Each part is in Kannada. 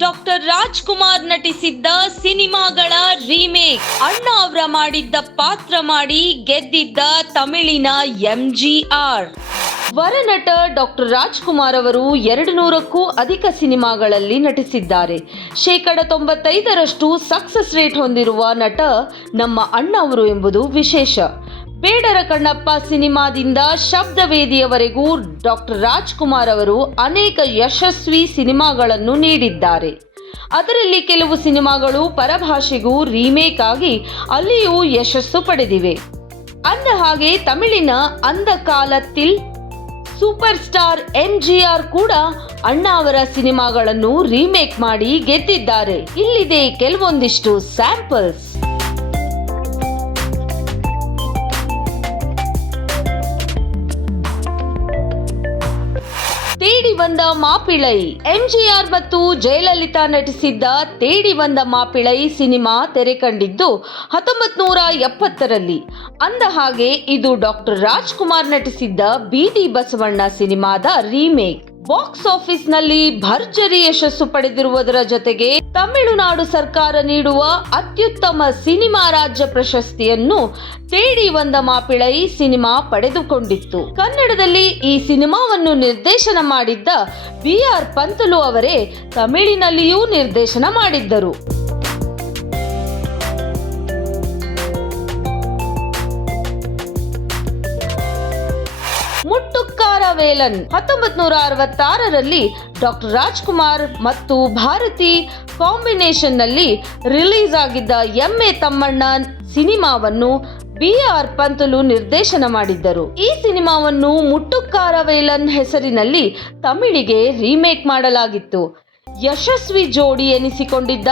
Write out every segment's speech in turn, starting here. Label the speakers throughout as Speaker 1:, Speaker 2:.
Speaker 1: ಡಾಕ್ಟರ್ ರಾಜ್ಕುಮಾರ್ ನಟಿಸಿದ್ದ ಸಿನಿಮಾಗಳ ರೀಮೇಕ್. ಅಣ್ಣ ಅವರ ಮಾಡಿದ್ದ ಪಾತ್ರ ಮಾಡಿ ಗೆದ್ದಿದ್ದ ತಮಿಳಿನ ಎಂಜಿಆರ್. ವರನಟ ಡಾಕ್ಟರ್ ರಾಜ್ಕುಮಾರ್ ಅವರು ಎರಡು ನೂರಕ್ಕೂ ಅಧಿಕ ಸಿನಿಮಾಗಳಲ್ಲಿ ನಟಿಸಿದ್ದಾರೆ. ಶೇಕಡ ತೊಂಬತ್ತೈದರಷ್ಟು ಸಕ್ಸಸ್ ರೇಟ್ ಹೊಂದಿರುವ ನಟ ನಮ್ಮ ಅಣ್ಣ ಅವರು ಎಂಬುದು ವಿಶೇಷ. ಬೇಡರ ಕಣ್ಣಪ್ಪ ಸಿನಿಮಾದಿಂದ ಶಬ್ದವೇದಿಯವರೆಗೂ ಡಾಕ್ಟರ್ ರಾಜ್ಕುಮಾರ್ ಅವರು ಅನೇಕ ಯಶಸ್ವಿ ಸಿನಿಮಾಗಳನ್ನು ನೀಡಿದ್ದಾರೆ. ಅದರಲ್ಲಿ ಕೆಲವು ಸಿನಿಮಾಗಳು ಪರಭಾಷೆಗೂ ರೀಮೇಕ್ ಆಗಿ ಅಲ್ಲಿಯೂ ಯಶಸ್ಸು ಪಡೆದಿವೆ. ಅಂದ ಹಾಗೆ ತಮಿಳಿನ ಅಂಧಕಾಲತ್ತಿಲ್ super star N G R ಕೂಡ ಅಣ್ಣವರ ಸಿನಿಮಾಗಳನ್ನು ರೀಮೇಕ್ ಮಾಡಿ ಗೆದ್ದಿದ್ದಾರೆ. ಇಲ್ಲಿದೆ ಕೆಲವೊಂದಿಷ್ಟು ಸ್ಯಾಂಪಲ್ಸ್. ತೇಡಿ ಬಂದ ಮಾಪಿಳೈ. ಎಂಜಿಆರ್ ಮತ್ತು ಜಯಲಲಿತಾ ನಟಿಸಿದ್ದ ತೇಡಿ ಬಂದ ಮಾಪಿಳೈ ಸಿನಿಮಾ ತೆರೆ ಕಂಡಿದ್ದು ಹತ್ತೊಂಬತ್ ನೂರ ಎಪ್ಪತ್ತರಲ್ಲಿ. ಅಂದ ಹಾಗೆ ಇದು ಡಾಕ್ಟರ್ ರಾಜ್ಕುಮಾರ್ ನಟಿಸಿದ್ದ ಬೀದಿ ಬಸವಣ್ಣ ಸಿನಿಮಾದ ರೀಮೇಕ್. ಬಾಕ್ಸ್ ಆಫೀಸ್ನಲ್ಲಿ ಭರ್ಜರಿ ಯಶಸ್ಸು ಪಡೆದಿರುವುದರ ಜೊತೆಗೆ ತಮಿಳುನಾಡು ಸರ್ಕಾರ ನೀಡುವ ಅತ್ಯುತ್ತಮ ಸಿನಿಮಾ ರಾಜ್ಯ ಪ್ರಶಸ್ತಿಯನ್ನು ತೇಡಿ ಬಂದ ಮಾಪಿಳೈ ಸಿನಿಮಾ ಪಡೆದುಕೊಂಡಿತ್ತು. ಕನ್ನಡದಲ್ಲಿ ಈ ಸಿನಿಮಾವನ್ನು ನಿರ್ದೇಶನ ಮಾಡಿದ್ದ ಬಿ ಆರ್ ಪಂತಲು ಅವರೇ ತಮಿಳಿನಲ್ಲಿಯೂ ನಿರ್ದೇಶನ ಮಾಡಿದ್ದರು. ಮುಟ್ಟುಕ್ಕಾರ ವೇಲನ್. ಹತ್ತೊಂಬತ್ ನೂರ ಅರವತ್ತಾರರಲ್ಲಿ ಡಾಕ್ಟರ್ ರಾಜ್ಕುಮಾರ್ ಮತ್ತು ಭಾರತಿ ಕಾಂಬಿನೇಷನ್ನಲ್ಲಿ ರಿಲೀಸ್ ಆಗಿದ್ದ ಎಮ್ಮೆ ತಮ್ಮಣ್ಣ ಸಿನಿಮಾವನ್ನು ಬಿ ಆರ್ ಪಂತಲು ನಿರ್ದೇಶನ ಮಾಡಿದ್ದರು. ಈ ಸಿನಿಮಾವನ್ನು ಮುಟ್ಟುಕಾರವೇಲನ್ ಹೆಸರಿನಲ್ಲಿ ತಮಿಳಿಗೆ ರೀಮೇಕ್ ಮಾಡಲಾಗಿತ್ತು. ಯಶಸ್ವಿ ಜೋಡಿ ಎನಿಸಿಕೊಂಡಿದ್ದ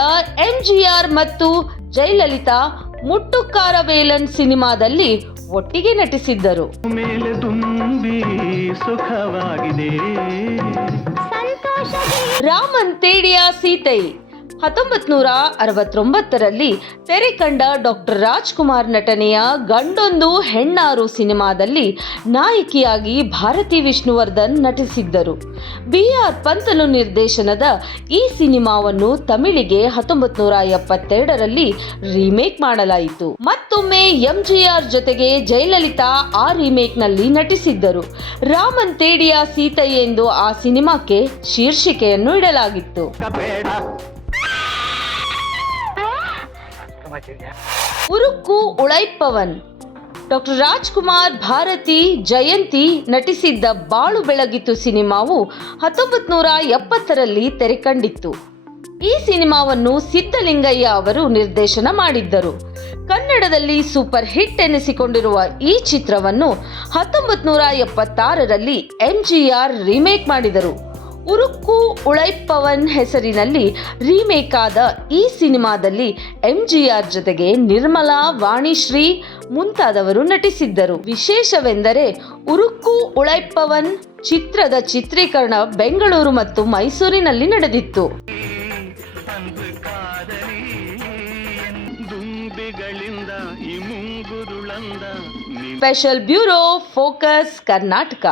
Speaker 1: ಎಂಜಿಆರ್ ಮತ್ತು ಜಯಲಲಿತಾ ಮುಟ್ಟುಕ್ಕಾರ ವೇಲನ್ ಸಿನಿಮಾದಲ್ಲಿ ಒಟ್ಟಿಗೆ ನಟಿಸಿದ್ದರು.
Speaker 2: ಮೇಲೆ ತುಂಬಿ ಸುಖವಾಗಿದೆ.
Speaker 1: ರಾಮನ್ ತೇಡಿಯ ಸೀತೈ ಹತ್ತೊಂಬತ್ ನೂರ ಅರವತ್ತೊಂಬತ್ತರಲ್ಲಿ ತೆರೆ ಕಂಡ ಡಾಕ್ಟರ್ ರಾಜ್ಕುಮಾರ್ ನಟನೆಯ ಗಂಡೊಂದು ಹೆಣ್ಣಾರು ಸಿನಿಮಾದಲ್ಲಿ ನಾಯಕಿಯಾಗಿ ಭಾರತಿ ವಿಷ್ಣುವರ್ಧನ್ ನಟಿಸಿದ್ದರು. ಬಿ ಆರ್ ಪಂತಲು ನಿರ್ದೇಶನದ ಈ ಸಿನಿಮಾವನ್ನು ತಮಿಳಿಗೆ ಹತ್ತೊಂಬತ್ ನೂರ ಎಪ್ಪತ್ತೆರಡರಲ್ಲಿ ರೀಮೇಕ್ ಮಾಡಲಾಯಿತು. ಮತ್ತೊಮ್ಮೆ ಎಂಜಿಆರ್ ಜೊತೆಗೆ ಜಯಲಲಿತಾ ಆ ರೀಮೇಕ್ನಲ್ಲಿ ನಟಿಸಿದ್ದರು. ರಾಮನ್ ತೇಡಿಯ ಸೀತೈ ಎಂದು ಆ ಸಿನಿಮಾಕ್ಕೆ ಶೀರ್ಷಿಕೆಯನ್ನು ಇಡಲಾಗಿತ್ತು.
Speaker 2: ಬೇಡ
Speaker 1: ಉಳೈಪವನ್ ಡಾಕ್ಟರ್ ರಾಜ್ಕುಮಾರ್ ಭಾರತಿ ಜಯಂತಿ ನಟಿಸಿದ್ದ ಬಾಳು ಬೆಳಗಿತು ಸಿನಿಮಾವು ಹತ್ತೊಂಬತ್ ನೂರ ಎಪ್ಪತ್ತರಲ್ಲಿ ತೆರೆ ಕಂಡಿತ್ತು ಈ ಸಿನಿಮಾವನ್ನು ಸಿದ್ದಲಿಂಗಯ್ಯ ಅವರು ನಿರ್ದೇಶನ ಮಾಡಿದ್ದರು. ಕನ್ನಡದಲ್ಲಿ ಸೂಪರ್ ಹಿಟ್ ಎನಿಸಿಕೊಂಡಿರುವ ಈ ಚಿತ್ರವನ್ನು ಹತ್ತೊಂಬತ್ ನೂರ ಎಪ್ಪತ್ತಾರರಲ್ಲಿ ಎಂಜಿಆರ್ ರೀಮೇಕ್ ಮಾಡಿದರು. ಉರುಕ್ಕು ಉಳೈಪವನ್ ಹೆಸರಿನಲ್ಲಿ ರೀಮೇಕ್ ಆದ ಈ ಸಿನಿಮಾದಲ್ಲಿ ಎಂಜಿಆರ್ ಜೊತೆಗೆ ನಿರ್ಮಲಾ ವಾಣಿಶ್ರೀ ಮುಂತಾದವರು ನಟಿಸಿದ್ದರು. ವಿಶೇಷವೆಂದರೆ ಉರುಕ್ಕು ಉಳೈಪವನ್ ಚಿತ್ರದ ಚಿತ್ರೀಕರಣ ಬೆಂಗಳೂರು ಮತ್ತು ಮೈಸೂರಿನಲ್ಲಿ ನಡೆದಿತ್ತು. Special bureau focus Karnataka.